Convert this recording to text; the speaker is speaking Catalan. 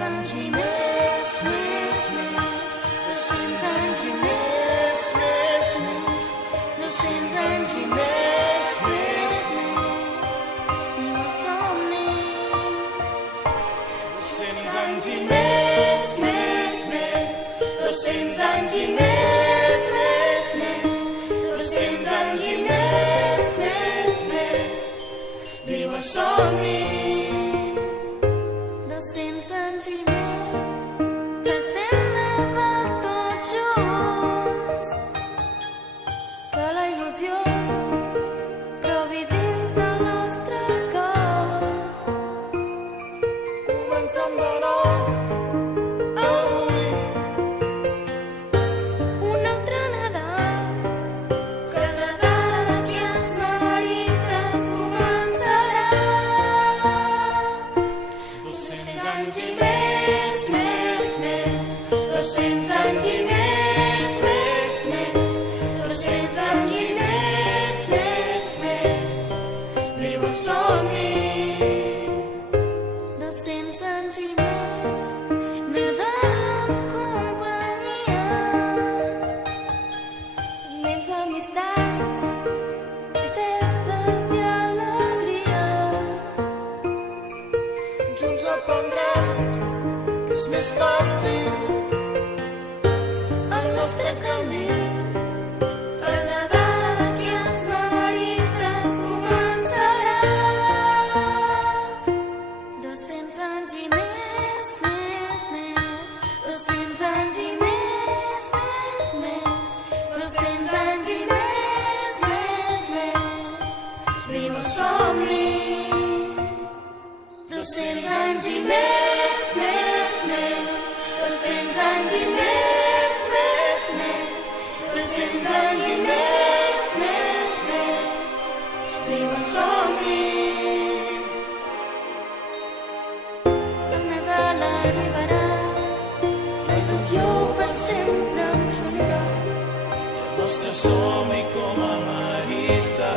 anys i més, més, més. 200 anys i més, més, més. 200 anys i més, més, més. Viu el somni. 200 anys i més, més, més. 200 anys i més, més, més. 200 anys i més, més, més. Viu el somni. 200 anys i més, que estem davant tots junts, que la il·lusió provi dins el nostre cor. Comencem de nou avui, un altre Nadal, que Nadal aquí als maristes començarà. 200 anys i més, més, més. 200 anys i més, més, més. 200 anys i més, més, més. Viu el somni. 200 anys i més. Nadal en companyia. Immensa amistat, tristesses i alegria. Junts aprendrem que és més fàcil el nostre camí. Que Nadal aquí als maristes començarà. 200 anys i més, més, més. 200 anys i més, més, més. 200 anys i més, més, més. Viu el somni. 200 anys i més, més, més. 200 anys i més, més, més. 200 anys i més, més, més. Viu el somni. El Nadal arribarà, la il·lusió per sempre ens unirà. El nostre somni com a maristes